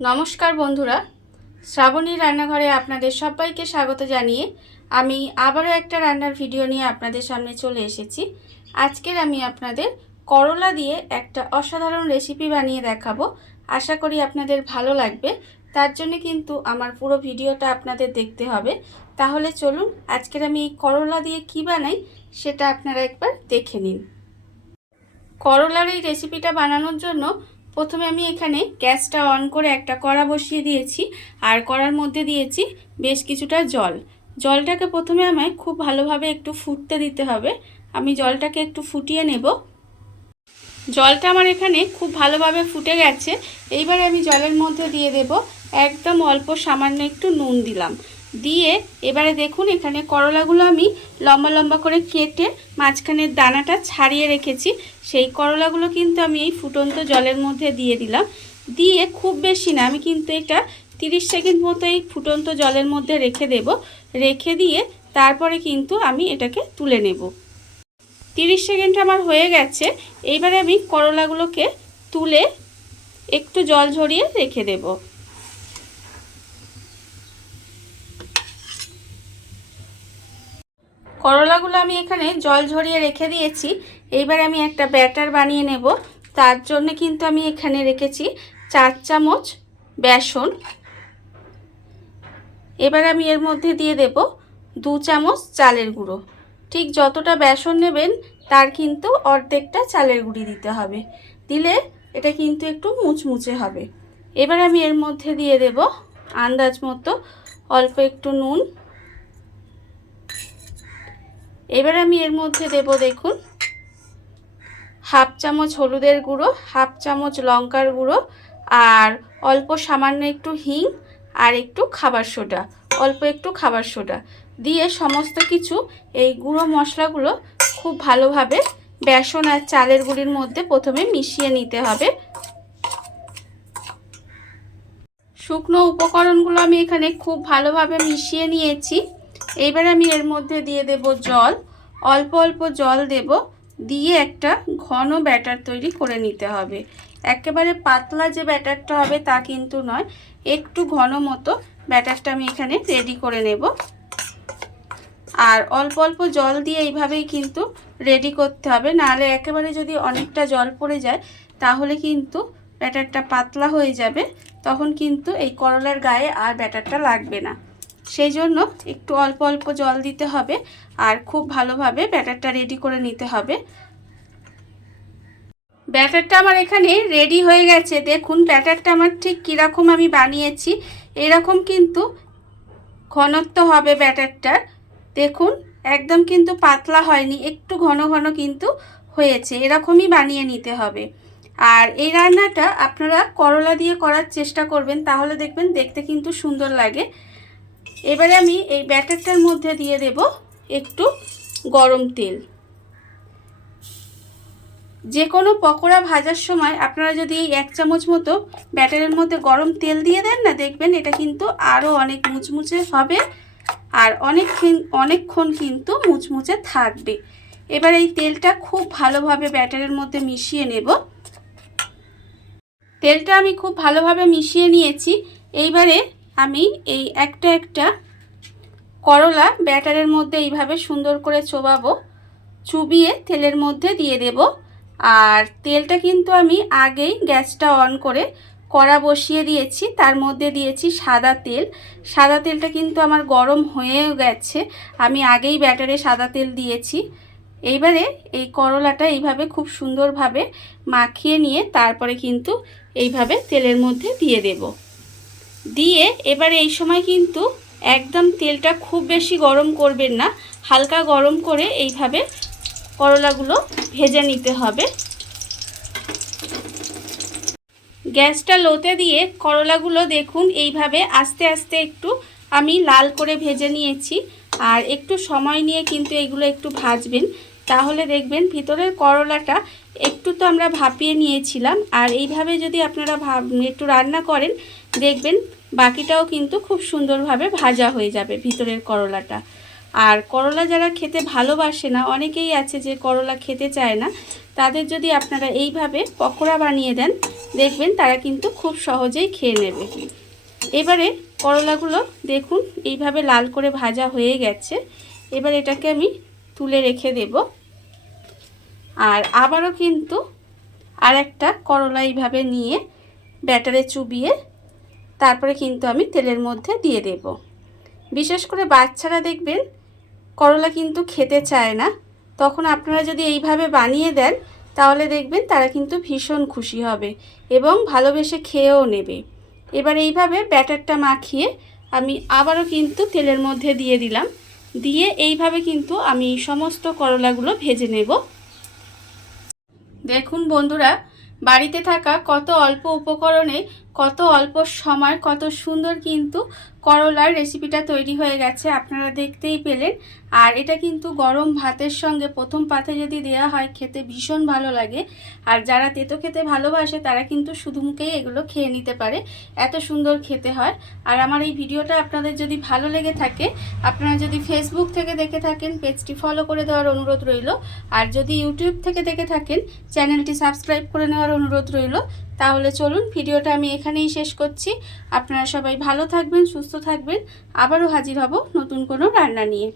নমস্কার বন্ধুরা, শ্রাবণী রান্নাঘরে আপনাদের সবাইকে স্বাগত জানিয়ে আমি আবারও একটা রান্নার ভিডিও নিয়ে আপনাদের সামনে চলে এসেছি। আজকের আমি আপনাদের করলা দিয়ে একটা অসাধারণ রেসিপি বানিয়ে দেখাবো। আশা করি আপনাদের ভালো লাগবে। তার জন্য কিন্তু আমার পুরো ভিডিওটা আপনাদের দেখতে হবে। তাহলে চলুন আজকের আমি এই করলা দিয়ে কি বানাই সেটা আপনারা একবার দেখে নিন। করলার এই রেসিপিটা বানানোর জন্য প্রথমে আমি এখানে গ্যাসটা অন করে একটা কড়া বসিয়ে দিয়েছি আর কড়ার মধ্যে দিয়েছি বেশ কিছুটা জল। জলটাকে প্রথমে আমায় খুব ভালোভাবে একটু ফুটতে দিতে হবে। আমি জলটাকে একটু ফুটিয়ে নেব। জলটা আমার এখানে খুব ভালোভাবে ফুটে গেছে। এইবারে আমি জলের মধ্যে দিয়ে দেব একদম অল্প সামান্য একটু নুন দিলাম। দিয়ে এবারে দেখুন এখানে করলাগুলো আমি লম্বা লম্বা করে কেটে মাঝখানের দানাটা ছাড়িয়ে রেখেছি। সেই করলাগুলো কিন্তু আমি এই ফুটন্ত জলের মধ্যে দিয়ে দিলাম। দিয়ে খুব বেশি না, আমি কিন্তু এটা 30 সেকেন্ড মতো এই ফুটন্ত জলের মধ্যে রেখে দেব। রেখে দিয়ে তারপরে কিন্তু আমি এটাকে তুলে নেব। 30 সেকেন্ড আমার হয়ে গেছে। এইবারে আমি করলাগুলোকে তুলে একটু জল ঝরিয়ে রেখে দেব। করলাগুলো আমি এখানে জল ঝরিয়ে রেখে দিয়েছি। এইবার আমি একটা ব্যাটার বানিয়ে নেব। তার জন্য কিন্তু আমি এখানে রেখেছি 4 চামচ বেসন। এবার আমি এর মধ্যে দিয়ে দেব 2 চামচ চালের গুঁড়ো। ঠিক যতটা বেসন নেবেন তার কিন্তু অর্ধেকটা চালের গুঁড়ি দিতে হবে। দিলে এটা কিন্তু একটু মুচমুচে হবে। এবার আমি এর মধ্যে দিয়ে দেব আন্দাজ মতো অল্প একটু নুন। এবার আমি এর মধ্যে দেব দেখুন হাফ চামচ হলুদের গুঁড়ো, হাফ চামচ লঙ্কার গুঁড়ো আর অল্প সামান্য একটু হিং আর একটু খাবার সোডা, অল্প একটু খাবার সোডা দিয়ে সমস্ত কিছু এই গুঁড়ো মশলাগুলো খুব ভালোভাবে বেসন আর চালের গুঁড়ির মধ্যে প্রথমে মিশিয়ে নিতে হবে। শুকনো উপকরণগুলো আমি এখানে খুব ভালোভাবে মিশিয়ে নিয়েছি। এইবার আমি এর মধ্যে দিয়ে দেব জল, অল্প অল্প জল দেব। দিয়ে একটা ঘন ব্যাটার তৈরি করে নিতে হবে। একেবারে পাতলা যে ব্যাটারটা হবে তা কিন্তু নয়, একটু ঘন মতো ব্যাটারটা আমি এখানে রেডি করে নেব। আর অল্প অল্প জল দিয়ে এইভাবেই কিন্তু রেডি করতে হবে, নাহলে একেবারে যদি অনেকটা জল পড়ে যায় তাহলে কিন্তু ব্যাটারটা পাতলা হয়ে যাবে। তখন কিন্তু এই করলার গায়ে আর ব্যাটারটা লাগবে না। সেই জন্য একটু অল্প অল্প জল দিতে হবে আর খুব ভালোভাবে ব্যাটারটা রেডি করে নিতে হবে। ব্যাটারটা আমার এখানে রেডি হয়ে গেছে। দেখুন ব্যাটারটা আমার ঠিক কীরকম আমি বানিয়েছি, এরকম কিন্তু ঘনত্ব হবে ব্যাটারটার। দেখুন একদম কিন্তু পাতলা হয়নি, একটু ঘন ঘন কিন্তু হয়েছে। এরকমই বানিয়ে নিতে হবে। আর এই রান্নাটা আপনারা করলা দিয়ে করার চেষ্টা করবেন, তাহলে দেখবেন দেখতে কিন্তু সুন্দর লাগে। এবারে আমি এই ব্যাটারটার মধ্যে দিয়ে দেব একটু গরম তেল। যে কোনো পকোড়া ভাজার সময় আপনারা যদি এই 1 চামচ মতো ব্যাটারের মধ্যে গরম তেল দিয়ে দেন না, দেখবেন এটা কিন্তু আরও অনেক মুচমুচে হবে আর অনেকক্ষণ কিন্তু মুচমুচে থাকবে। এবার এই তেলটা খুব ভালোভাবে ব্যাটারের মধ্যে মিশিয়ে নেব। তেলটা আমি খুব ভালোভাবে মিশিয়ে নিয়েছি। এইবারে আমি এই একটা একটা করলা ব্যাটারের মধ্যে এইভাবে সুন্দর করে চোবাবো, চুবিয়ে তেলের মধ্যে দিয়ে দেব। আর তেলটা কিন্তু আমি আগেই গ্যাসটা অন করে কড়া বসিয়ে দিয়েছি, তার মধ্যে দিয়েছি সাদা তেল। সাদা তেলটা কিন্তু আমার গরম হয়েও গেছে, আমি আগেই ব্যাটারে সাদা তেল দিয়েছি। এইবারে এই করলাটা এইভাবে খুব সুন্দরভাবে মাখিয়ে নিয়ে তারপরে কিন্তু এইভাবে তেলের মধ্যে দিয়ে দেব। দিয়ে এবারে এই সময় কিন্তু একদম তেলটা খুব বেশি গরম করবেন না, হালকা গরম করে এইভাবে করলাগুলো ভেজে নিতে হবে। গ্যাসটা লোতে দিয়ে করলাগুলো দেখুন এইভাবে আস্তে আস্তে একটু আমি লাল করে ভেজে নিয়েছি। আর একটু সময় নিয়ে কিন্তু এগুলো একটু ভাজবেন, তাহলে দেখবেন ভিতরের করলাটা একটু তো আমরা ভাপিয়ে নিয়েছিলাম, আর এইভাবে যদি আপনারা একটু রান্না করেন দেখবেন বাকিটাও কিন্তু খুব সুন্দরভাবে ভাজা হয়ে যাবে ভিতরের করলাটা। আর করলা যারা খেতে ভালোবাসে না, অনেকেই আছে যে করলা খেতে চায় না, তাদের যদি আপনারা এইভাবে পকোড়া বানিয়ে দেন, দেখবেন তারা কিন্তু খুব সহজেই খেয়ে নেবে। এবারে করলাগুলো দেখুন এইভাবে লাল করে ভাজা হয়ে গেছে। এবার এটাকে আমি তুলে রেখে দেব। আর আবারও কিন্তু আর একটা করলা এইভাবে নিয়ে ব্যাটারে চুবিয়ে তারপরে কিন্তু আমি তেলের মধ্যে দিয়ে দেব। বিশেষ করে বাচ্চারা দেখবেন করলা কিন্তু খেতে চায় না, তখন আপনারা যদি এইভাবে বানিয়ে দেন তাহলে দেখবেন তারা কিন্তু ভীষণ খুশি হবে এবং ভালোবেসে খেয়েও নেবে। এবার এইভাবে ব্যাটারটা মাখিয়ে আমি আবারও কিন্তু তেলের মধ্যে দিয়ে দিলাম। দিয়ে এইভাবে কিন্তু আমি সমস্ত করলাগুলো ভেজে নেব। দেখুন বন্ধুরা, বাড়িতে থাকা কত অল্প উপকরণে কত অল্প সময় কত সুন্দর কিন্তু করলার রেসিপিটা তৈরি হয়ে গেছে, আপনারা দেখতেই পেলেন। আর এটা কিন্তু গরম ভাতের সঙ্গে প্রথম পাতে যদি দেওয়া হয় খেতে ভীষণ ভালো লাগে। আর যারা তেতো খেতে ভালোবাসে তারা কিন্তু শুধু মুখেই এগুলো খেয়ে নিতে পারে, এত সুন্দর খেতে হয়। আর আমার এই ভিডিওটা আপনাদের যদি ভালো লেগে থাকে, আপনারা যদি ফেসবুক থেকে দেখে থাকেন পেজটি ফলো করে দেওয়ার অনুরোধ রইল। আর যদি ইউটিউব থেকে দেখে থাকেন চ্যানেলটি সাবস্ক্রাইব করে নেওয়ার অনুরোধ রইল। তাহলে চলুন ভিডিওটা আমি এখানেই শেষ করছি। আপনারা সবাই ভালো থাকবেন, সুস্থ থাকবেন। আবারও হাজির হব নতুন কোনো রান্না নিয়ে।